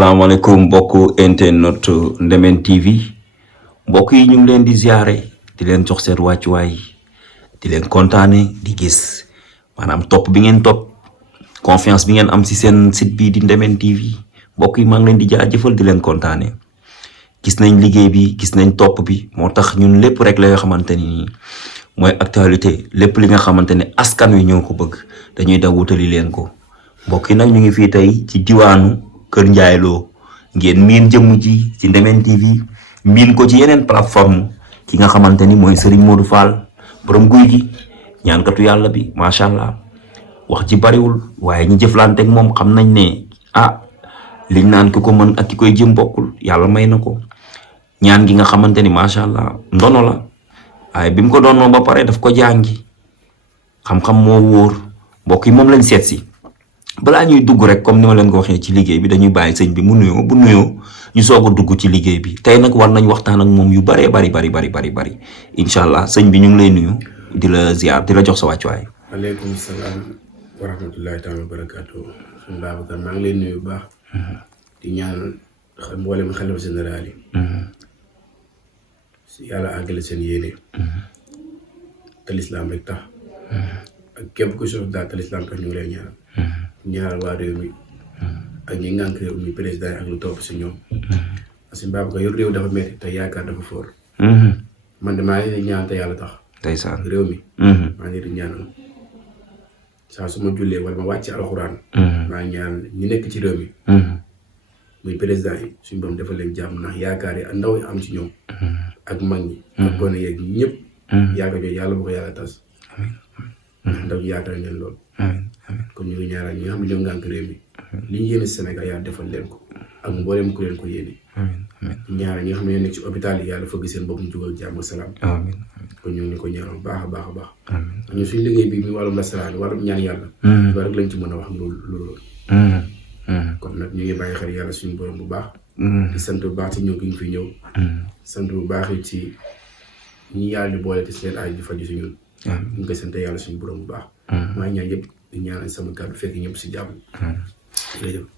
salaamaaleykum mbokku internet Ndemen TV mbokk yi ñu ngi leen di ziare di leen jox seen wàccuwaay di leen kontaane di gis maanaam topp bi ngeen topp confiance bi ngeen am si seen site bii di Ndemen TV mbokk yi maa ngi leen di jaajëfal di leen kontaane gis nañ liggéey bi gis nañ topp bi moo tax ñun lépp rek la nga xamante ni mooy actualité lépp li nga xamante ne askan wi ñoo ko bëgg dañuy daw wutali leen ko mbokk yi nag ñu ngi fii tey ci diwaanu Kër Ndiaye Lo ngeen miin jëmm ji ci Ndemen TV miin ko ci yeneen plateforme ki nga xamante ni mooy Serigne Modou Fall borom guy gi ñaankatu yàlla bi macha allah wax ji bariwul waaye ñi jëflante ak moom xam nañ ne liñ naan ki ko mën ak ki koy jëm bokkul yàlla may na ko ñaan gi nga xamante ni macha allah ndono la waaye bi mu ko doonoo ba pare daf ko jàngi xam-xam moo wóor mbokk yi moom lañ seet si. balaa ñuy dugg rek comme ni ma leen ko waxee ci liggéey bi dañuy bàyyi sëñ bi mu nuyoo bu nuyoo ñu soog a dugg ci liggéey bi tey nag war nañ waxtaan ak moom yu baree bari incha allah sëñ bi ñu ngi lay nuyu di la ziar di la jox sa wàccuwaay. waaleykum salaam wa rahmatullahi taala wa barakaatu. suñu Babacar maa ngi lay nuyu bu baax. di ñaan mboolem xalifa général yi. si yàlla àggale seen yéene. te lislaam rek tax. ak képp ku soog daal te lislaam tax ñu ngi lay ñaanal waa réew mi ak ñi ngànk réew mi président yi ak lu topp si ñoom parce que Babacar yor réew dafa metti te yaakaar dafa foor man de maa ngi ñaan te yàlla tax ndeysaan réew mi maa ngi di ñaanal saa su ma jullee wala ma wàcc alxuraan maa ngi ñaan ñi nekk ci réew mi muy président yi suñu borom defal leen jàmm ndax yaakaar yi ndaw yi am ci ñoom ak mag ñi ak gone yeeg ñëpp yaakaar yooyu yàlla bu ko yàlla tas ndax ndaw yi yaakaar ngeen loolu kon ñu ngi ñaanal ñi nga xam ne ñoom ngànk réew mi li ñu yéene Sénégal yàlla defal leen ko ak mboolem ku leen ko yéene ñaanal ñi nga xam ne ñoo nekk ci hôpital yi yàlla fëgg seen bopp ñu jógal jàmm ak salaam kon ñu ngi ko ñaanal baax a baax a baax ñu suñu liggéey bi mi wàllum lasaraan wàllum ñaan yàlla loolu rek lañ ci mën a wax loolu kon nag ñu ngi bàyyi xel yàlla suñu borom bu baax di sant bu baax ci ñëw gi ñu fi ñëw sant bu baax it ci ñi yàlla di boole te seen aaj di faju si ñun ñu ngi koy sant yàlla suñu borom bu baax maa ñaan yëpp di ñaanal sama kàddu fekk ñëpp si jàmm.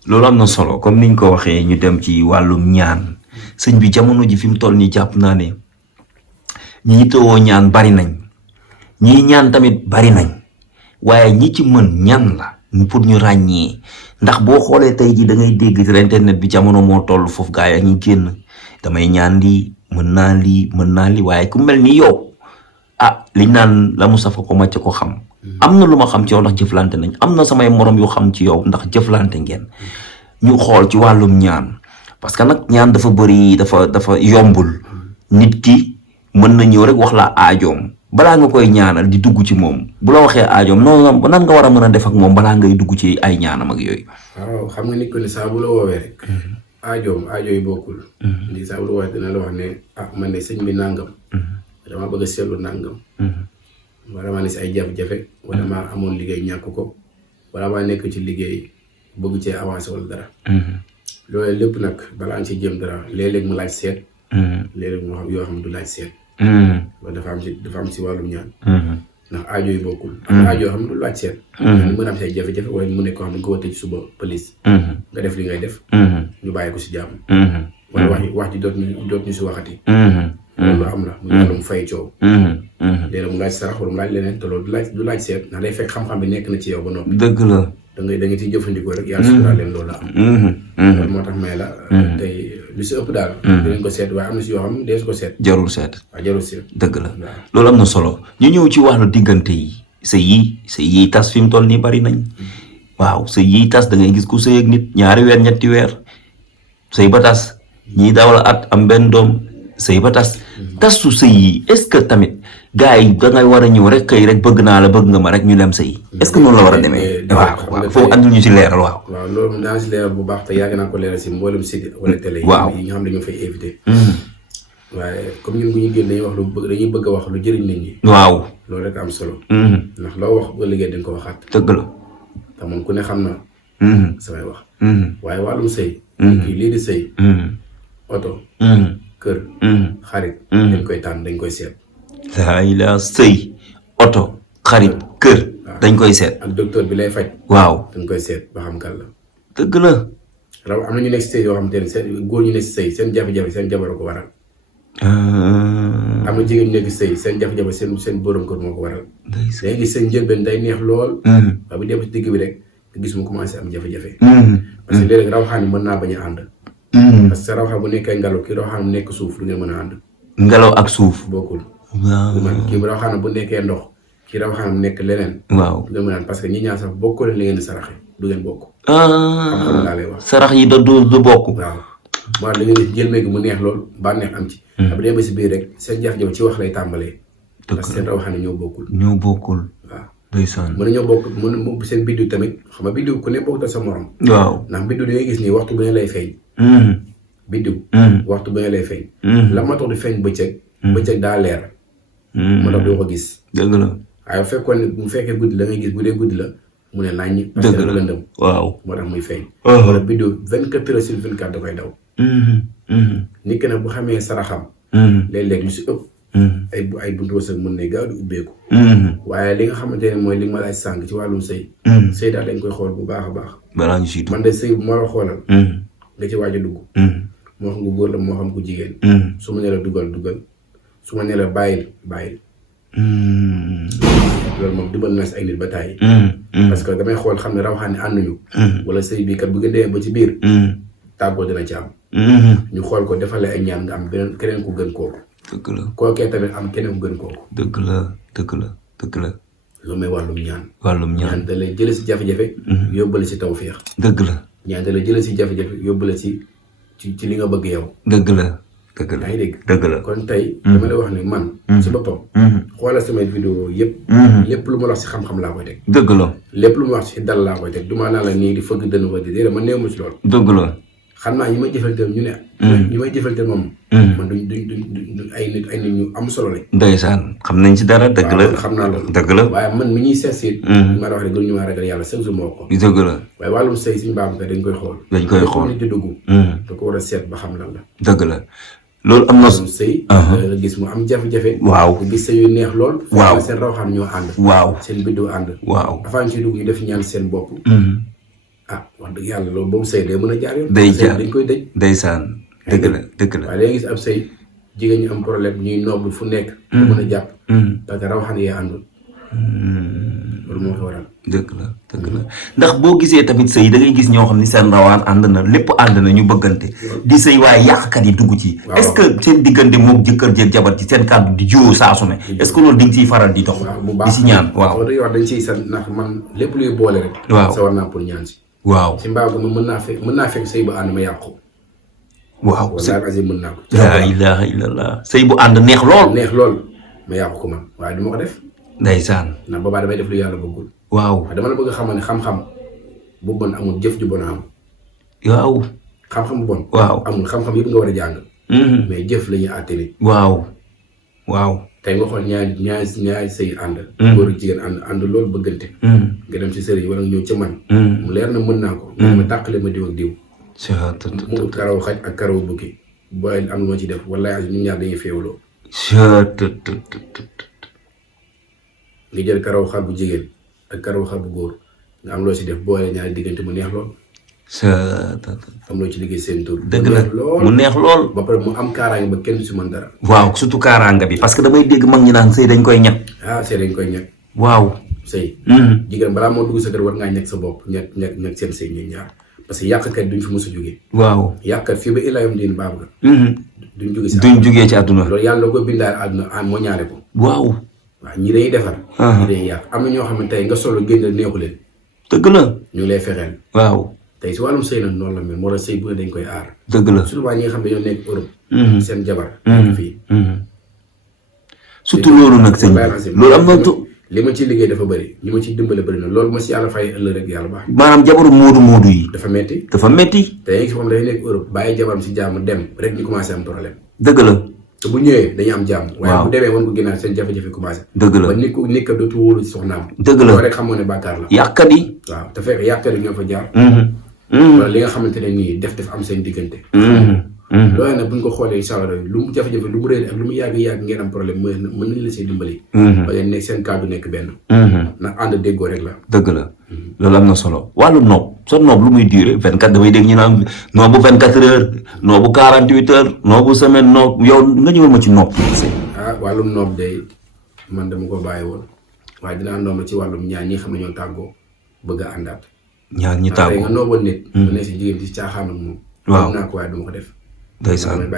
loolu am na solo comme niñ ko waxee ñu dem ci wàllum ñaan sëñ bi jamono ji fi mu toll nii jàpp naa ne ñi yittewoo ñaan bari nañ ñii ñaan tamit bari nañ waaye ñi ci mën ñan la pour ñu ràññee ndax boo xoolee tey ji da ngay dégg ci internet bi jamono moo toll foofu gaa yi ñu génn damay ñaan lii mën naa lii waaye ku mel ni yow liñ naan la mu safa ko macc ko xam. am na lu ma xam ci yow ndax jëflante nañ am na samay morom yu xam ci yow ndax jëflante ngeen ñu xool ci wàllum ñaan parce que nag ñaan dafa bëri dafa yombul nit ki mën na ñëw rek wax la aajoom balaa nga koy ñaanal di dugg ci moom bu la waxee aajoom noonu nan nga war a mën a def ak moom balaa ngay dugg ci ay ñaanam ak yooyu. waaw xam nga nit ko ne saa bu la woowee rek aajo yi bokkul. ndi saa bu la woowee dina la wax ne man de sëñ bi nangam dama bëgg a seetlu nangam. wala maa ne si ay jafe-jafe wala maa amoon liggéey ñàkk ko wala maa nekk ci liggéey bëgg cee avancé wala dara loolu lépp nag balaa nga ci jëm dara léeg-léeg mu laaj seet léeg-léeg mu xam yoo xam du laaj seet loolu dafa am si wàllum ñaan ndax aajo yi bokkul am aajo yoo xam ne du laaj seet mën a am si ay jafe-jafe wala mu nekk ko xam ne nga ko war a tëj suba police nga def li ngay def ñu bàyyi ko si jàmm wala wax ji doot ñu si waxati loolu am la mu wàllum fay coow léeg-léeg mu laaj sarax wala mu laaj leneen te loolu du laaj seet ndax day fekk xam-xam bi nekk na ci yow ba noppi dëgg la da nga ciy jëfandikoo rek yàlla sutural leen loolu la am loolu moo tax may la tey lu si ëpp daal dinañ ko seet waaye am na si yoo xam dee su ko seet jarul seet dëgg la waaw loolu am na solo ñu ñëw ci wàllu diggante yi sëy yi tas fi mu toll nii bari nañ waaw sëy yi tas da ngay gis ku sëy ak nit ñaari weer ñetti weer sëy ba tas ñii dawal at am benn doom sëy ba tasu sëy yi est-ce que tamit gars yi da ngay war a ñëw rek xëy rek bëgg naa la bëgg nga ma rek ñu dem sëy est-ce que noonu la war a demee waaw foofu andil ñu si leeral waaw loolu moom daan si leeral bu baax te yàgg naa ko leeral si mboolem site wala télé yi nga xam ne dañoo fay invité waaye comme ñun bu ñu génn dañuy bëgg a wax lu jëriñ nit ñi waaw loolu rek am solo ndax loo wax bu liggéey dañ ko waxaat dëgg la te moom ku ne xam na samay wax waaye wàllum sëy kii lii di sëy oto kër xarit dañ koy tànn dañ koy seet la sëy oto xarit kër dañ koy seet ak docteur bi lay faj waaw dañ koy seet ba xam kan la dëgg la raw am na ñu nekk si sëy yoo xamante ne seen góor ñu nekk si sëy seen jafe-jafe seen jabar ko waral. am na jigéen ñu nekk si sëy seen jafe-jafe seen borom kër moo ko waral. day gis seen njëlbeen day neex lool. waaye bu dem si digg bi rek nga gis mu commencé am jafe-jafe. parce que léeg-léeg rawaxaan yi mën naa bañ a ànd. parce que rawaxaan bu nekkee ngelaw kii rawaxaan bu nekk suuf du ngeen mën a ànd. ngelaw ak suuf. bokkul. kii rawaxaan bu nekkee ndox kii rawaxaan bu nekk leneen. waaw du ngeen mën a ànd parce que ñi ñaar sax bokkoo leen li ngeen di saraxe du ngeen bokk. xam-xam laa lay wax. sarax yi du bokk. waaw moo li ngeen di jël meegi mu neex lool bànneex am ci. bu dee ba si biir rek seen jafe-jafe ci wax lay tàmbalee. parce que seen rawaxaan yi ñoo bokkul. waaw. ndeysaan mën nañoo bokk mën seen biddiw tamit xam nga biddiw ku ne bokk sa morom. waaw ndax biddiw da ngay gis nii waxtu bu ne lay feeñ. biddiw. waxtu bu ne lay feeñ. la ma tax di feeñ bëccëg. bëccëg daa leer. moo tax doo ko gis. dëgg la. waaye bu fekkoon ne bu fekkee guddi la ngay gis bu dee guddi la mu ne laaj ñi. parce que lëndëm. waaw moo tax muy feeñ. wala biddiw 24 heures sur 24 da koy daw. nit ki nag bu xamee saraxam. léeg-léeg lu si ëpp. ay buntu wërsëg mën ne gaaw di ubbeeku. waaye li nga xamante ne mooy li nga ma laaj sànq ci wàllum sëy. sëy daal dañ koy xool bu baax a baax. balaa ñu siy man de sëy bu ma la xoolal. nga ci waaj a dugg. moo xam ku góor la moo xam ku jigéen. su ma nee la dugal su ma nee la bàyyil. loolu moom dimbal naa si ay nit ba tàyyi. parce que damay xool xam ne rawaxaan ne ànduñu. wala sëy bii kat bu nga demee ba ci biir. tàggoo dina ci am. ñu xool ko defalee ay ñaan nga am beneen keneen ku gën kooku. dëgg la kookee tamit am keneen ku gën kooku. dëgg la. loolu mooy wàllum ñaan. ñaan da lay jëlee si jafe-jafe. yóbbale si tawfeex. dëgg la. ñaan da lay jëlee si jafe-jafe yóbbale ci li nga bëgg yow. dëgg la. yaa ngi dégg. dëgg la kon tey. dama lay wax ne man. si boppam. xoolal samay vidéo yëpp. lépp lu ma wax si xam-xam laa koy teg. dëgg la. lépp lu ma wax si dal laa koy teg du ma naan la nii di fëgg dënn ba di déedéet man néew ma si loolu. dëgg la. xam naa ñi may jëfanteel ñu ne. ñi may jëfanteel moom. man duñ ay nit ñu am solo lañ. ndeysaan xam nañ ci dara dëgg la. xam naa loolu dëgg la. waaye man mi ñuy seet si. ma la wax rek gën ñu ma ragal yàlla chaque jour moo ko. dëgg la. waaye wàllum sëy suñu baabu dañ koy xool. dañ koy xool nit di dugg. da ko war a seet ba xam lan la. dëgg la. loolu am na. sëy nga gis mu am jafe-jafe. waaw nga gis sëy yu neex lool. waaw seen rawaxaan ñoo ànd. waaw seen biddiw ànd. waaw avant ñu ciy dugg ñu def ñaan seen bopp. wax dëgg yàlla loolu boobu sëy day mën a jaar yoon. day jaar dañ koy dëj. ndeysaan dëgg la. waaye léegi gis ab sëy jigéen ñi am problème ñuy noble fu nekk. te mën a jàpp. parce que rawaxaan yee àndul. loolu moo ko waral. dëgg la ndax boo gisee tamit sëy da ngay gis ñoo xam ni seen rawaan ànd na lépp ànd na ñu bëggante. di sëy waaye yàqkat yi dugg ci. est-ce que seen diggante moom jëkkër jeeg jabar ci seen kàddu di jiwoo saa su ne. est-ce que loolu dañ ciy faral di dox. bu di baax si ñaan waaw. dañ ciy sant ndax man lépp luy boole rek. waaw sa war naa pour ñaan si. waaw si mbaa mën naa fekk sëy bu ànd ma yàqu. waaw wallaahi azim mën naa ko. laa ilaha illallah sëy bu ànd neex lool. ma yàqu ko man waaye du ma ko def. ndeysaan. ndax boobaa damay def lu yàlla bëggul. waaw dama la bëgg a xamal ne xam-xam bu bon amul jëf ju bon a am. waaw. xam-xam bu bon. waaw amul xam-xam yëpp nga war a jàng. mais jëf la ñuy àtte nit. waaw. tey nga xool ñaari sëy ànd. góor ak jigéen ànd loolu bëggante. nga dem si sëriñ wala nga ñëw ca man. mu leer na mën naa ko. nga ma tàqale ma diw ak diw. mu ut karaw xaj ak karaw bukki booy am lu ma ci def wallaahi ñun ñaar dañuy féewloo. nga jël karaw xar bu jigéen ak karaw xar bu góor nga am loo ci def boole ñaari diggante mu neex lool. am loo ci liggéey seen tur. dëgg la mu neex lool. ba pare mu am kaaraange ba kenn si mën dara. waaw surtout kaaraange bi parce que damay dégg mag ñi naan sëy dañ koy ñag. sëy dañ koy ñag. waaw sëy. jigéen balaa moo dugg sa kër war ngaa ñag sa bopp ñag seen sëy ñuy ñaar parce que yàqkat duñ fi mos a jógee. waaw yàqkat fii ba Ilaah diin baab nga. duñ jógee ci àdduna. loolu yàlla ko bindaale àdduna moo ñaare ko. waaw ñi dañuy defar. ñi dañuy yàq am na ñoo xam ne tey nga solo génn neexu leen. dëgg la. ñu ngi lay fexeel. waaw tey si wàllum sëy nag noonu la mel moo tax sëy bu ne dañ koy aar. dëgg la surtout ñi nga xam ne dañoo nekk Europe. seen jabar. fii. surtout loolu nag sëñ bi loolu am na li ma ciy liggéey dafa bëri ñi ma ciy dimbale bëri na loolu ma si yàlla fay ëllëg rek yàlla baax. maanaam jabaru moodu yi. dafa metti. te yaa ngi si moom dafay nekk Europe bàyyi jabaram si jàmm dem rek ñu commencé am problème. dëgg la. te bu ñëwee dañu am jàmm. waaye bu demee woon ko ginnaaw seen jafe-jafe commencé. dëgg la ba nit ka dootu wóolu ci soxnaam. dëgg la loolu rek xamoo ne bàkkaar la. yàqkat yi. waaw te fekk yàqkat yi ñoo fa jaar. wala li nga xamante ne nii def am seen diggante. loolu nag buñ ko xoolee incha allah lu mu jafe-jafe lu mu réer ak lu mu yàgg ngeen am problème mën nañ la see dimbali. ba ngeen nekk seen kàddu nekk benn. ndax ànd déggoo rek la. dëgg la loolu am na solo wàllu noob sa noob lu muy duré 24 damay dégg ñu naan noobu 24 heures noobu 48 heures noobu semaine noob yow nga ñëwal ma ci noob. wàllum noob day man dama ko bàyyi woon waaye dinaa noob ci wàllum ñaar ñi xam ne ñoo tàggoo bëgg a àndaat. ñaar ñi tàggoo nga nooboon nit. mu ne si jigéen di caaxaan ak moom. waaw naa ko waaye duma ko def. ndeysaan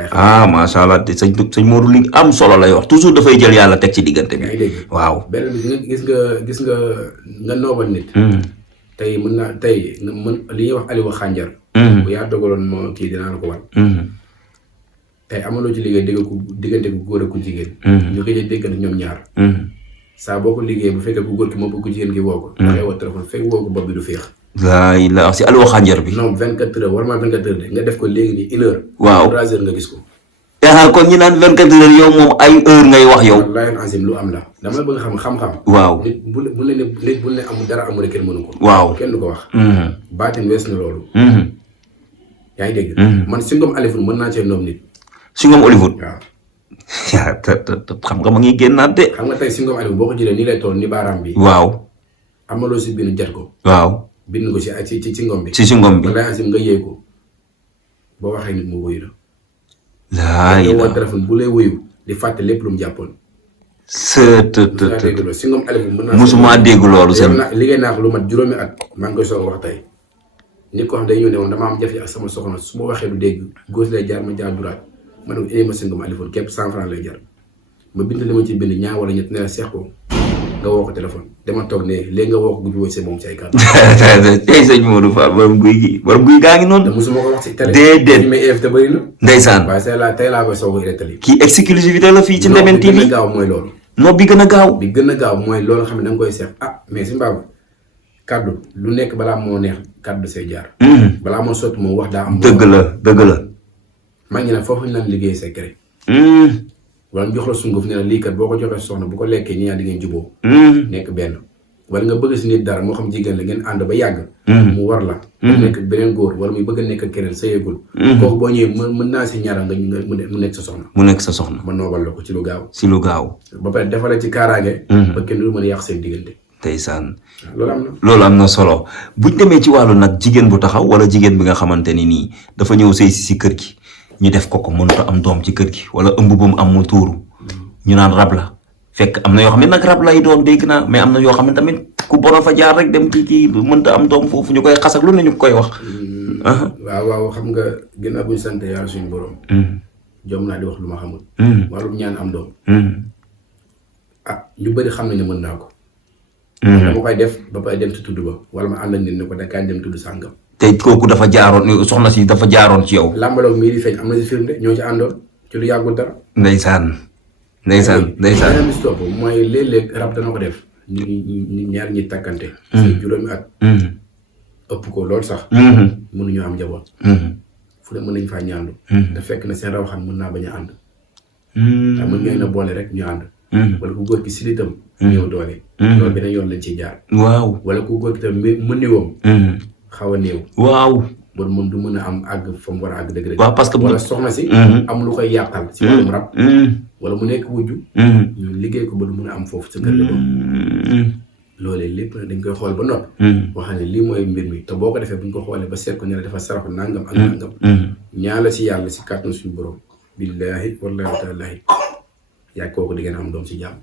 macha allah te sëñ Modou li am solo lay wax toujours dafay jël yàlla teg ci diggante bi. waaw benn bi gis nga noobal nit. tey mën naa tey li ñuy wax Aliou Xànjar. bu yaa dogaloon moo kii dinaa la ko wan. tey amaloo ci liggéey diggante ku góor ak ku jigéen. ñu koy déggante ñoom ñaar. saa boo ko liggéey bu fekkee ku góor ki moom ku jigéen ki woo ko. da ngay woo téléphone fekk woo ko bopp bi du féex. laay la si Aliou Xànjar bi. non 24 heures war maa 24 heures de nga def ko léegi nii 1 heure. waaw 3 heures nga gis ko. kon ñu naan 24 heures yow moom ay heure ngay wax yow. wallaahi azim lu am la. dama la bëgg xam-xam. waaw nit bu ne amul dara amul rek kenn mënu ko. waaw kenn du ko wax. baatin wees na loolu. yaa ngi dégg. man Singom Alifoun mën naa cee noom nit. Singom Alifoun. waaw. xam nga ma ngi génnaat de. xam nga tey Singom Alifoun boo ko jëlee nii lay toll ni baaraam bi. waaw. amaloo si bind jat ko. waaw. bind ko ci Singom bi. ci Singom bi. wallaahi azim nga yee ko boo waxee nit mu wuyu la. laay la téléphone bu lay wuyu di fàtte lépp lu mu jàppoon. Singom Alifoun mën naa. musuma dégg loolu seen. liggéey naa ko lu mat juróomi at maa ngi koy soog a wax tey nit ko xam day ñëw ne woon dama am jafe ak sama soxna su ma waxee du dégg gauche lay jaar ma jaar droite ma ne ko indi ma Singom Alifoun képp 100 francs lay jar ma bind li ma ci bind ñaar wala ñett ne la seex ko nga woo ko téléphone dama toog ne léegi nga woo ko gu ci moom ci ay kàddu. tey sëñ Modou Fall borom guy gaa ngi noonu. te musuma ko wax ci télé. déedéet may invité bëri na. ndeysaan. waaye tey laa koy soog a rettali. kii exclusivité la fii ci Ndemen TV. bi gën a gaaw mooy loolu. non bi gën a gaaw. bi gën a gaaw mooy loolu xam ne da nga koy seex mais si mbaabu kàddu lu nekk balaa moo neex kàddu say jaar. balaa moo sotti moom wax daa am. dëgg la. maa ngi ne foofu ñu naan liggéey secret. wala ñu jox la sunguf ne la lii kat boo ko joxee soxna bu ko lekkee ñi ñaar di ngeen juboo nekk benn wala nga bëgg si nit dara moo xam jigéen la ngeen ànd ba yàgg. mu war la. mu nekk beneen góor wala muy bëgg a nekk keneen sa yëgul. kooku boo ñëwee mën naa si ñaara mu nekk sa soxna. mu nekk sa soxna. ma noobal la ko ci lu gaaw. si lu gaaw. ba pare defal la ci kaaraange. ba kenn du mën a yàq seen diggante. ndeysaan. loolu am na solo buñ demee ci wàllu nag jigéen bu taxaw wala jigéen bi nga xamante ni nii dafa ñëw sëy si kër gi ñu def ko mënut a am doom ci kër gi wala ëmb bu mu am mu tuuru ñu naan rab la fekk am na yoo xam ne nag rab lay doon dégg naa mais am na yoo xam ne tamit ku borom fa jaar rek dem ci kii mënta am doom foofu ñu koy xas ak lu ne ñu koy wax. waaw xam nga ginnaaw bu ñu sant yàlla suñu borom. jom naa di wax lu ma xamul. wàllum ñaan am doom. ñu bëri xam nañ ne mën naa ko. dama koy def ba pare dem ci tudd ba wala ma ànd ak nit ne ko da kaay dem tudd sàngam. te kooku dafa jaaroon soxna si dafa jaaroon ci yow. làmbaloog mii di feeñ am na si firnde ñoo ci àndoon ci lu yàggul dara. ndeysaan. beneen bi si topp mooy léeg-léeg rab dana ko def ñu ñaar ñi takkante. si juróomi at. ëpp ko loolu sax. mënuñoo am njaboot. fu ne mën nañ faa ñaandu. te fekk na seen raw xam mën naa bañ a ànd. te mën ngeen a boole rek ñu ànd. wala ku góor ki silitam ñëw doole. loolu beneen yoon lañ ciy jaar. waaw wala ku góor ki tam mu néewam. xaw a néew. waaw. bon moom du mën a am àgg fa mu war a àgg dëgg-dëgg. waaw parce que wala soxna si. am lu koy yàqal. si wàllum rab. wala mu nekk wujju. ñu liggéey ko ba du mën a am foofu sa kër ga doom. loolee lépp nag dañ koy xool ba noppi. boo xam ne lii mooy mbir mi te boo ko defee bu ñu ko xoolee ba seet ko ne la dafa saraxu nangam ak nangam. ñaa la si yàlla si kàttan suñu borom. billaahi wallaahi taalaahi yaa kooku di ngeen am doom si jàmm.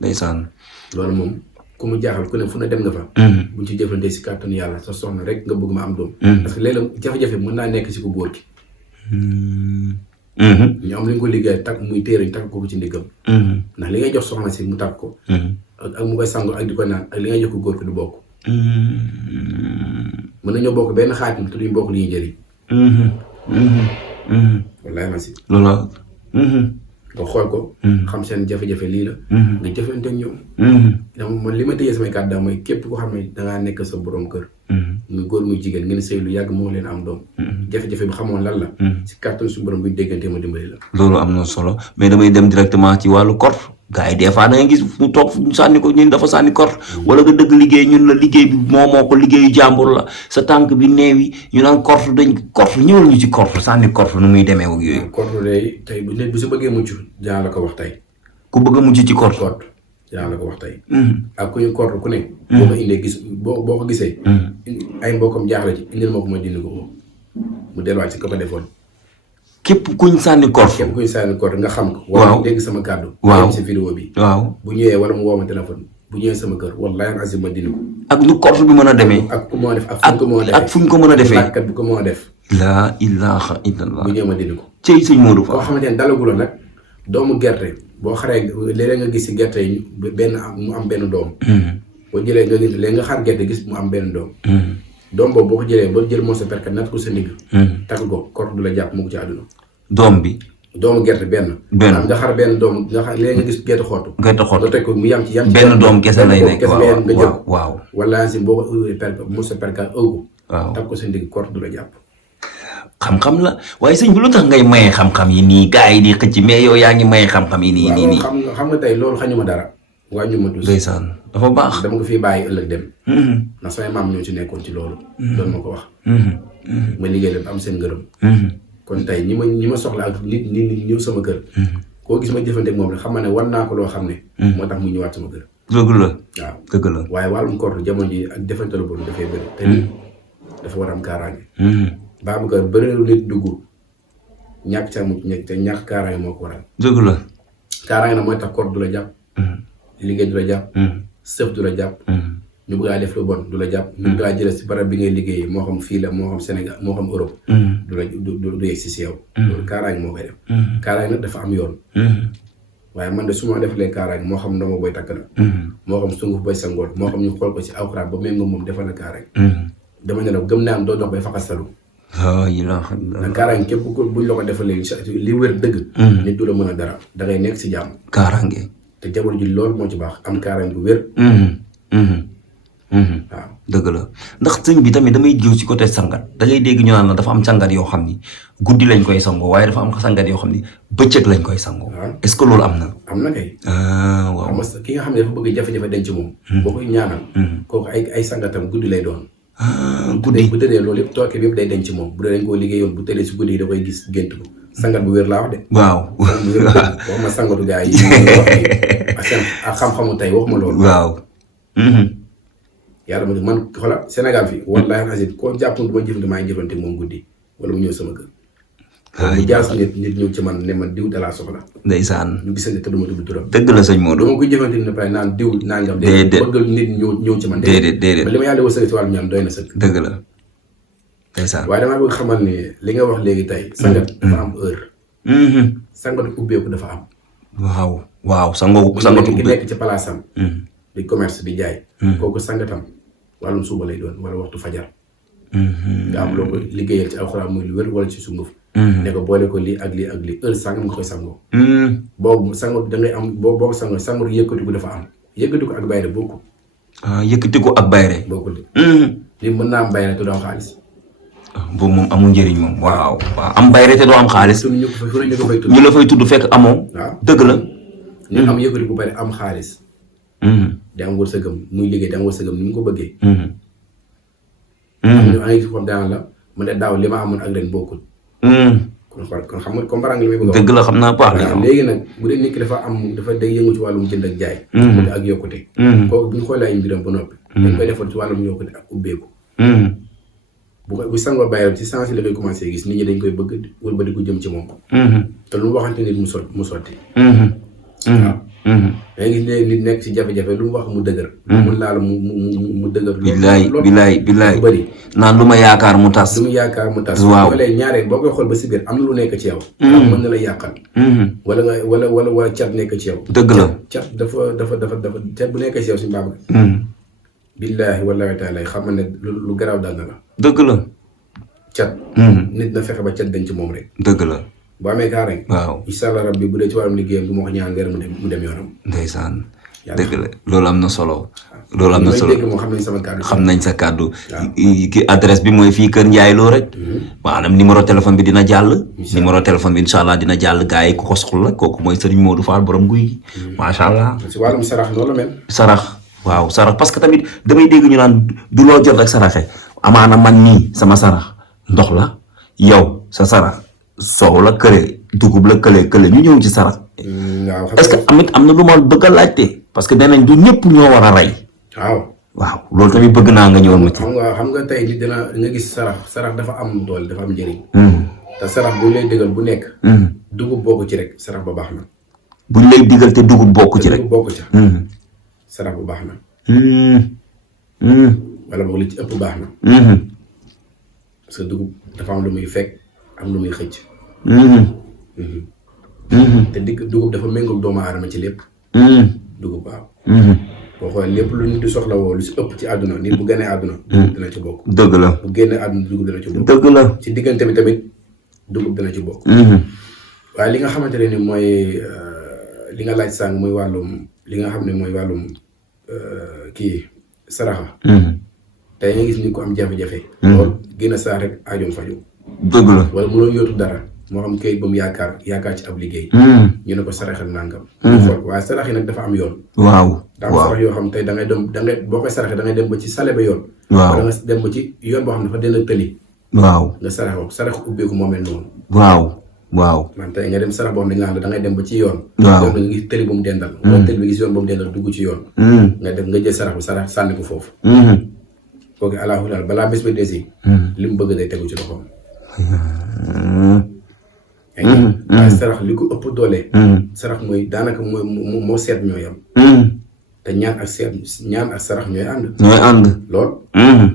ndeysaan. loolu moom ku mu jaaxal ku ne fu ne dem nga fa. buñ ci jëfandee si kàttanu yàlla sa soxna rek nga bëgg ma am doom. parce que léeg-léeg jafe-jafe mën naa nekk si ku góor gi. ñu am lu ñu ko liggéey takk muy téere ñu takk ko ci ndiggam. ndax li ngay jox soxna si mu takk ko. ak mu koy sangu ak di ko naan ak li ngay jox ko góor ki du bokk. mën nañoo bokk benn xaatim te duñ bokk li ñuy jëriñ. wallaahi ma si. loolu nga xool ko. xam seen jafe-jafe lii la. nga jëfante ak ñoom. man li ma tëjee samay kàddu daal mooy képp koo xam ne dangaa nekk sa borom kër. muy góor muy jigéen ngeen sëy lu yàgg moo leen am doom. jafe-jafe bi xamoon lan la. si kàttan suñu borom buy déggante ma dimbali la. loolu am na solo mais damay dem directement ci wàllu kor gars yi des fois da ngay gis mu toog ñu sànni ko ñun dafa sànni kort wala nga dëgg liggéey ñun la liggéey bi moo ko liggéeyu jàmbur la sa tànk bi neewi ñu naan kort ñëwal ñu ci kort sànni kort nu muy demee ak yooyu. kort day tey bu nit bu si bëggee mucc dinaa la ko wax tey. ku bëgg a mucc ci kort. dinaa la ko wax tey. ak ku ñu kort ku ne. boo ko indee gis boo ko gisee. ay mbokkam jaaxle ci indil ma ko ma dindi ko mu delluwaat ci ko defoon. képp kuñ sànni kort. képp kuñ sànni kort nga xam ko. waaw wala dégg sama kàddu. waaw si vidéo bi. waaw bu ñëwee wala mu woo ma téléphone bu ñëwee sama kër wallaahi azim ma dindi ko. ak nu kort bi mën a demee. ak ku moo def ak fuñ ko mën a defee. làkkat bu ko moo def. laa ilaaha illallah. bu ñëwee ma dindi ko. cey sëñ Modou Fall. koo xamante ne dalaguloo nag doomu gerte boo xaree léeg-léeg nga gis si gerte yi mu am benn doom. boo jëlee nga gis léegi nga xar gerte gis mu am benn doom. doom boobu boo ko jëlee ba jël moo sa perkat natt ko sa ndigg. takk ko kort du la jàpp mu ko ci àdduna. doom bi. doomu gerte benn. nga xar benn doom nga xar léegi nga gis gerte xottu. gerte xottu nga teg ko mu yam ci benn doom kese lay nekk nga jël waaw. wala si boo ko perkat mu sa perkat ëw ko. waaw takk ko sa ndigg kort du la jàpp. xam-xam la waaye sëñ bi lu tax ngay maye xam-xam yi nii gars yi di xëcc mais yow yaa ngi maye xam-xam yi nii. xam nga tey loolu xañuma dara. waa ñu ma dus ndeysaan dafa baax. dama ko fii bàyyi ëllëg dem. ndax samay maam ñoo ci nekkoon ci loolu. doon ma ko wax. ma liggéey leen am seen ngërëm. kon tey ñi ma soxla ak nit ñëw sama kër. koo gis ma jëfante ak moom rek xam ne war naa ko loo xam ne. moo tax mu ñëwaat sama kër. dëgg la waaw dëgg la. waaye wàllum kort jamono ji ak defante lu bon dafay bëri. te nit dafa war a am kaaraange. Babacar bëreelu nit dugg ñàkk ca mu te ñàkk kaaraange moo ko waral. dëgg la. kaaraange nag mooy tax kort du la jàpp. liggéey du la jàpp. sëf du la jàpp. ñu bëgg a def lu bon du la jàpp. ñu bëgg a jëlee si barab bi ngay liggéeyee moo xam fii la moo xam Sénégal moo xam Europe. du yegg si yow. loolu kaaraange moo koy def. kaaraange nag dafa am yoon. waaye man de su ma defalee kaaraange moo xam ndongo booy takk na. moo xam sunguf booy sangoot moo xam ñu xool ko si alxuraan ba méngoo moom defal na kaaraange. dama ne la gëm naa am doo dox bay faxasalu. nag kaaraange képp ku buñ la ko defalee li wér dëgg. nit du la mën a dara da ngay nekk si jàmm. kaaraange. te jamono ji loolu moo ci baax am kaaraange bu wér. waaw dëgg la ndax sëñ bi tamit damay jëw ci côté sangat da ngay dégg ñu naan la dafa am sangat yoo xam ni guddi lañ koy sangoo waaye dafa am sangat yoo xam ni bëccëg lañ koy sangoo. est-ce que loolu am na. am na kay. waaw ki nga xam ne dafa bëgg jafe-jafe denc moom. boo koy ñaanal. kooku ay sangatam guddi lay doon. guddi bu tëddee loolu yëpp tooke bi yëpp day denc moom bu dee dañ koo liggéeyoon bu tëddee si guddi yi da koy gis gént ko sangat bu wér laa wax de. waaw. wax ma sangatu gaa yi ak xam-xamu tey wax ma loolu. waaw. yàlla man xoolal Sénégal fii wallaahi azim koo jàppoon du ma jëfante maa ngi jëfante moom guddi wala mu ñëw sama kër. bu jaas nit ñëw ci man ne man diw dalaa soxla. ndeysaan. ñu gisante te du ma tudd turam. dëgg la sëñ Modou. dama koy jëfante ne pare naan diw nangam. déedéet bëgg nit ñëw ci man. déedéet ba li ma yàlla wërsëg ci wàllu ñaan doy na sëkk. dëgg la ndeysaan. waaye damaa bëgg xamal ni li nga wax léegi tey. sangat dafa am heure. sangat ubbeeku dafa am. waaw sangatu ki nekk ci palaasam. di commerce di jaay. kooku sangatam wàllum suba lay doon wala waxtu fajar. nga am loo ko liggéeyal ci alxuraan muy lu wér wala ci sunguf. ne ko boole ko lii ak lii ak lii heure sangam nga koy sangoo. boobu sango da ngay am boo ko sangoo sango yëkkatiku dafa am yëkkatiku ak bayre bokkul. yëkkatiku ak bayre. bokkul li mën naa am bayre te doo am xaalis. boobu moom amul njëriñ moom. waaw am bayre te doo am xaalis. ñu la fay tudd fekk amoo. waaw dëgg la. ñu am yëkkatiku bari am xaalis. di am wërsëgam muy liggéey di am wërsëgam ni mu ko bëggee. am na ay xam daan la mu ne daaw li ma amoon ak ren bokkul. kon xam nga comprendre nga li may bëgg a wax. dëgg la xam naa baax na. léegi nag bu dee nit ki dafa am dafa day yëngu ci wàllum jënd ak jaay. ak yokkute. kooku bu ñu xoolee ay mbiram ba noppi. dañ koy defal ci wàllum yokkute ak ubbeeku. bu sangoo bàyyi ci sens yi la koy commencé gis nit ñi dañ koy bëgg wala ba di ko jëm ci moom. te lu mu waxante nit mu sotti. waaw. da ngay gis ne nit nekk ci jafe-jafe lu mu wax mu dëgër. mu laal mu dëgër. billaay bëri naan lu ma yaakaar mu tas. lu mu yaakaar mu tas. waaw loolee ñaareel boo koy xool ba si biir am na lu nekk ci yow. mën na la yàqal. wala nga wala cat nekk ci yow. dëgg la cat dafa cat bu nekk ci yow suñu baab. billaahi wallaahi taala xam ne lu garaaw dal na la. dëgg la. cat. nit na fexe ba cat dañ ci moom rek. dëgg la. boo amee kaa rek. waaw incha allah rabbi bu dee ci wàllum liggéeyam bu ma ko ñaan ngeen mu dem yoonam. ndeysaan dëgg la loolu am na solo. loolu am na solo dégg moom xam nañ sama kàddu. xam nañ sa kàddu. ki adresse bi mooy fii Kër Ndiaye Lo rek. maanaam numéro téléphone bi dina jàll. numéro téléphone bi incha allah dina jàll gars yi ku ko soxla kooku mooy Serigne Modou Fall borom guy gi. macha allah. si wàllum sarax noonu la mel. sarax waaw sarax parce que tamit damay dégg ñu naan du loo jot rek saraxe amaana man nii sama sarax ndox la yow sa sarax soow la kële dugub la kële ñu ñëw ci sarax. waaw est-ce que amit am na lu ma bëgg a laajte parce que danañ du ñëpp ñoo war a rey. waaw loolu tamit bëgg naa nga ñëwoon ma ci. xam nga tey nit dina nga gis sarax dafa am doole dafa am njëriñ. te sarax bu lay dëggal bu nekk. dugub bokk ci rek sarax ba baax na. buñ lay digal te dugub bokk ci rek. dugub bokk ca. sarax bu baax na. wala boog li ci ëpp baax na. parce que dugub dafa am lu muy fekk am lu muy xëcc. te dugub dafa méngoog doomu aadama ci lépp. dugub waaw. boo xoolee lépp lu nit di soxla woo lu si ëpp ci àdduna nit bu génnee àdduna. dugub dina ci bokk. dëgg la bu génnee àdduna dugub dina ci bokk. dëgg la ci diggante bi tamit dugub dina ci bokk. waaye li nga xamante ne ni mooy li nga laaj sànq muy wàllum li nga xam ne mooy wàllum kii saraxa. tey nga gis ni ko am jafe-jafe. loolu génn saa rek aajoom faju. dëgg la wala mënoo yóotu dara. moo xam kayit ba mu yaakaar ci ab liggéey. ñu ne ko saraxal nangam. ñu xool waaye sarax yi nag dafa am yoon. waaw daa am sarax yoo xam tey da ngay boo koy saraxee da ngay dem ba ci sale ba yoon. waaw da nga dem ba ci yoon boo xam ne dafa dend tëli. waaw nga saraxoo sarax ubbeeku moo mel noonu. waaw man tey nga dem sarax boo xam ne nga xam ne da ngay dem ba ci yoon. waaw nga gis tëli bu mu dendal. wala tëli bi gis yoon bu mu dendal dugg ci yoon. nga dem nga jël sarax bi sarax sànni ko foofu. kooku alaahu daal balaa bés ba desi. li mu bëgg day tegu ci loxoom. waaye sarax li ko ëpp doole. sarax mooy daanaka moo seet ñooy am. te ñaan ak sarax ñooy ànd. lool.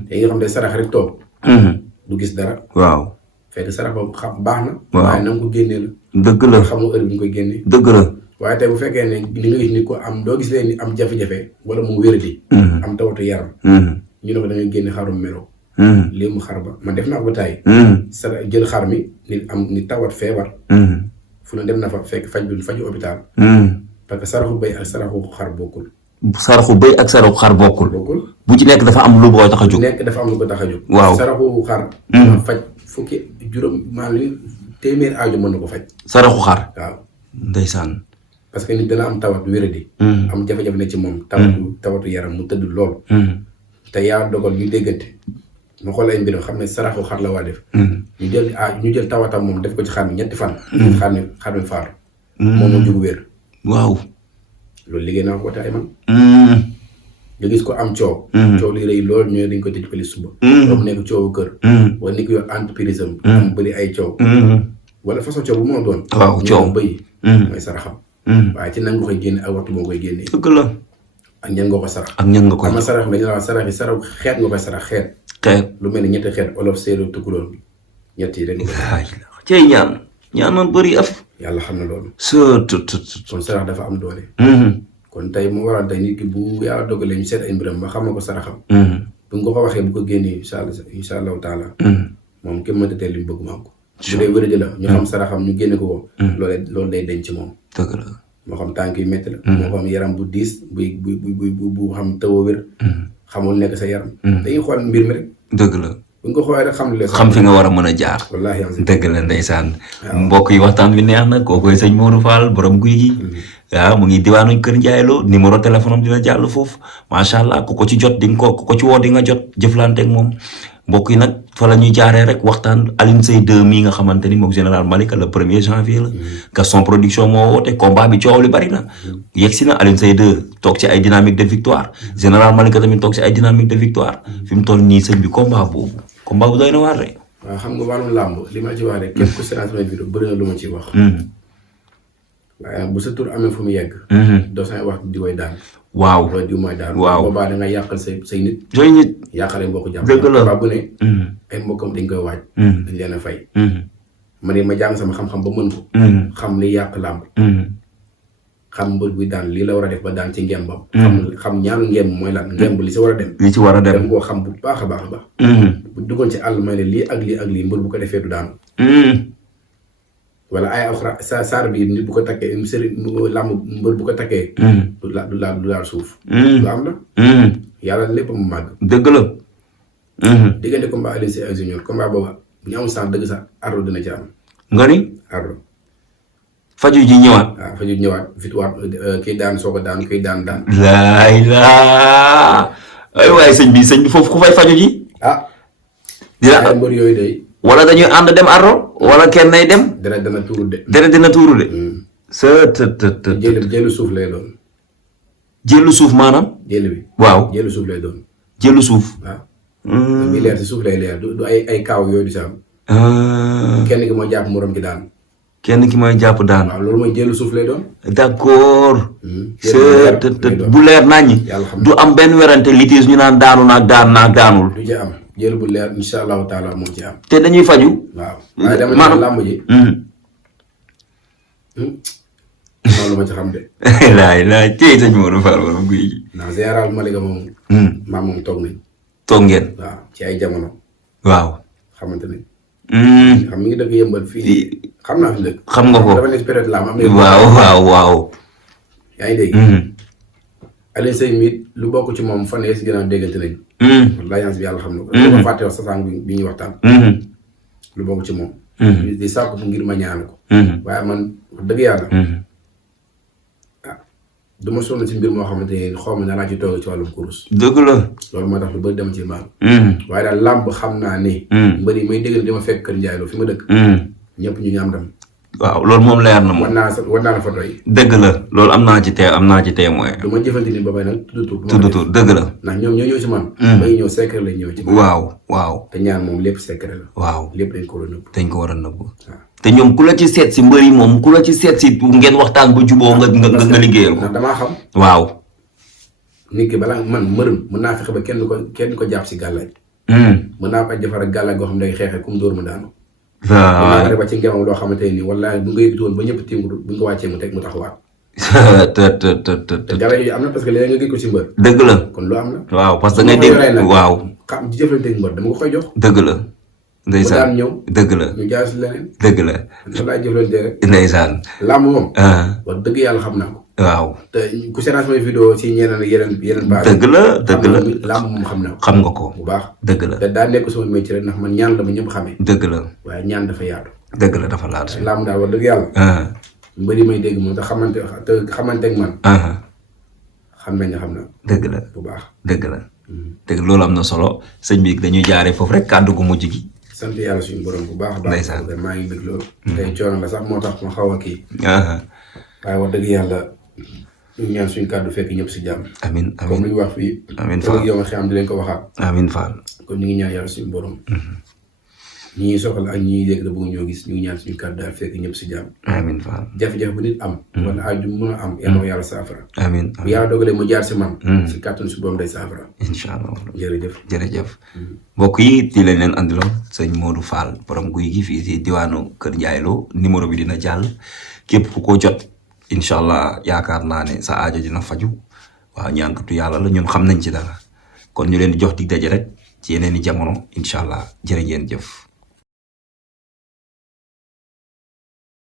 te nga xam ne sarax rek toog. du gis dara. waaw fekk sarax boobu xam baax na. waaw waaye na nga ko génnee la. dëgg la xam nga heure bi ñu koy génnee. dëgg la waaye tey bu fekkee ne li nga gis ni ko am doo gis leen ni am jafe-jafe wala mu wéradi. am tawatu yaram. ñu ne ko da ngay génne xarum melo. lii mu xar ba man def naa ko ba tàyyi. jël xar mi ni tawat feebar. fu ne dem na fa fekk faju hôpital. parce que saraxu bëy ak saraxu xar bokkul. saraxu bëy ak saraxu xar bokkul. bu ci nekk dafa am lu ko tax a jóg. ko tax a jóg. waaw saraxu xar. faj fukki juróom maanaam téeméer aajo mën na ko faj. saraxu xar. waaw ndeysaan. parce que nit dana am tawat wéradi. am jafe-jafe ne ci moom. tawatu yaram mu tëdd lool. te yaa dogal ñu déggante. ma xool ay mbiram xam ne saraxu xar la waa def. ñu jël tawatam moom def ko ci xar mi ñetti fan. xar mi faatu. moom mu jug wér. waaw. loolu liggéey naa ko te ay man. nga gis ko am coow. coow li rëy loolu ñooy dañ ko tëj pëli suba. mu nekk coowu kër. wala ni ko yor entreprise am. am bëri ay coow. wala façon coow bu moo doon. waaw coow bëy. mooy saraxam. waaye ci nan nga koy génne ak waxtu moo koy génnee. dëgg la. ak ñan nga ko sarax. ak ñan nga koy. am na sarax dañu la sarax yi sarax xeet nga koy sarax xeet. lu mel ni ñetti xeet olof séeréer tukulóor bi ñett yi rek. cey ñaan man bëri af. yàlla xam na loolu. kon sarax dafa am doole. kon tey mu waral tey nit ki bu yàlla dogalee ñu seet ay mbiram ba xam na ko saraxam. bu nga ko waxee bu ko génnee incha allahu taala. moom kenn mënta teel li mu bëgg mu am ko. bu dee wéradi la ñu xam saraxam ñu génne ko. loolu day denc ci moom. dëgg la. moo xam tànk yu métti la. moo xam yaram bu diis bu xam tawoo wér. xamul nekk sa yaram. dañuy xool mbir mi rek. dëgg la. bu nga ko xoolee rek xam fi nga war a mën a jaar. wallaahi dëgg la ndeysaan. mbokk yi waxtaan bi neex na kookoy sëñ Modou Fall borom guy gi. waaw mu ngi diwaanu Kër Ndiaye Lo numéro téléphone am dina jàll foofu macha allah ku ko ci jot di nga ko ku ko ci woo di nga jot jëflante ak moom mbokk yi nag fa la ñuy jaaree rek waxtaan Alioune Seye 2 mii nga xamante ni moom général Malika le 1er janvier la. Gaston production moo woote combat bi coow li bari na. yegg si na Alioune Seye 2 toog ci ay dynamique de victoire général Malika tamit toog ci ay dynamique de victoire fi mu toll nii sëñ bi combat bu doy na waar rek. waaw xam nga wàllum làmb li ma ci wax rek. képp ku seetaan sama vidéo bëri na lu ma ciy wax. waaye bu sa tur amee fu mu yegg. doo say wax di way daan. waaw wala diw mooy daan. waaw boobaa da nga yàqal say nit. sooy nit yàqale mbokku jàmm. dëgg la bu ne. ay mbokkam dañ koy waaj. dañ leen a fay. ma ne ma jàng sama xam-xam ba mën ko. xam li yàq làmb. xam mbër buy daan lii la war a def ba daan ci ngembam. xam ñaanu ngemb mooy lan ngemb li si war a dem. li ci war a dem dem koo xam bu baax a baax a baax. bu duggoon ci àll may ne lii ak lii ak lii mbër bu ko defee du daan. wala ay alxuraan saar bi nit bu ko takkee làmb mbër bu ko takkee du laal suuf lu am la yàlla lépp mu màgg dëgg la diggante combat Alioune Seye ak Junior combat booba bu ñu amul sens dëgg sax ardo dina ci am nga ni ardo faju ji ñëwaat waaw faju ñëwaat victoire kii daan soo ko daan kii daan laay laa ay waaye sëñ bi foofu ku fay faju ji dina mbër yooyu day wala dañuy ànd dem ardo wala kenn nay dem deret dina tuuru de sa jëlu suuf lay doon jëlu suuf maanaam jëlu bi waaw jëlu suuf lay doon jëlu suuf waaw bi leer si suuf lay leer du ay kaaw yooyu di sa am kenn ki moo jàpp morom ki daan kenn ki mooy jàpp daan waaw loolu mooy jëlu suuf lay doon d'accord bu leer naññi du am benn werante litige ñu naan daanu naag daanul du ci am jël bu leer insha allahu taala moo ci am te dañuy faju waaw waaye dama ne làmb ji noonu ma ci xam de laay tey sëñ Modou Fall wala guy gi ndax général Malika moom maam moom toog ngeen waaw ci ay jamono waaw xamante ne xam mi ngi dëkk yëmbal fii xam naa fi dëkk xam nga ko dafa ne période la am waaw yaa ngi dégg Alioune Seye mi lu bokk ci moom fan yee si gën a déggante nañ wallahi bi yàlla xam na ko lu ko fàtte wax sasang bi ñuy waxtaan lu bokk ci moom di sàkku ngir ma ñaan ko waaye man wax dëgg yàlla du ma sonn ci mbir moo xamante ne xaw ma na laa ci toog ci wàllum kurus dëgg la loolu moo tax lu bëri dem ci maal waaye daal làmb xam naa ne mbëri may dégg dama fekk kër Njaay Lo fi ma dëkk ñëpp ñu am dem waaw loolu moom leer na moom war naa la photo yi dëgg la loolu am naa ci témoin du ma jëfanti ni ba bay nag tudd tur dëgg la ndax ñoom ñoo ñëw ci man bay ñëw secret lañ ñëw ci man waaw te ñaan moom lépp secret la waaw lépp dañ ko war a nëbb te ñoom ku la ci seet si mbëri moom ku la ci seet si ngeen waxtaan ba juboo nga liggéeyal ko ndax damaa xam waaw nit ki balaa man mërëm mën naa fexe ba kenn ko jàpp si gàllaaj mën naa ko defar ak gàllaaj goo xam ne day xeexee comme dóor mu daanu mën naa ba ci ngemam loo xamante ni wala bu nga yëgtu woon ba ñëpp tiim bu nga wàccee mu teg mu taxawaat te gàllaaj yooyu am na parce que léegi nga gis ko si mbër dëgg la kon lu am la waaw parce que da ngay dégg waaw xam di jëflante ak mbër dama ko koy jox dëgg la ndeysaan daan ñëw dëgg la ñu jaay si leneen dëgg la loolu laay jëflante rek ndeysaan làmb moom wax dëgg yàlla xam naa ko waaw te ku seetaan samay vidéo si yeneen base dëgg la làmb moom xam naa ko xam nga ko bu baax dëgg la te daa nekk sama métier rek ndax man ñaan la ma ñëpp xamee dëgg la waaye ñaan dafa yaatu dëgg la dafa laatu làmb daal wax dëgg yàlla mbëri may dégg moom te xamante ak man xam nañ nga xam na dëgg la bu baax dëgg la dëgg loolu am na solo sëñ bi dañuy jaaree foofu rek kàddu gu mujj gi sant yàlla suñu borom bu baax a baax maa ngi bëgg loolu tey coono la sax moo tax ma xaw a kii waaye wax dëgg yàlla ñu ñaan suñu kàddu fekk ñëpp si jàmm amiin comme lu ñu wax fii amiin Fall yow ma xam di leen ko waxaat amiin Fall kon ñu ngi ñaan yàlla suñu borom ñi ñuy soxla ak ñi ñuy dégg da bëgg ñoo gis ñu ngi ñaan suñu kàddu daal fekk ñëpp si jàmm amiin Fall jafe-jafe bu nit am wala aaju mën a am yàlla yàlla saafara amiin bu yàlla dogalee mu jaar si man si kàttan si borom day saafara incha allah jërëjëf mbokk yi di leen andiloon sëñ Modou Fall borom guy gi fii si diwaanu Kër Ndiaye Lo numéro bi dina jàll képp ku ko jot incha allah yaakaar naa ne sa aajo dina faju waaw ñaankatu yàlla la ñun xam nañ ci dara kon ñu leen di jox dig daje rek ci yeneen i jamono incha allah jërë ngeen jëf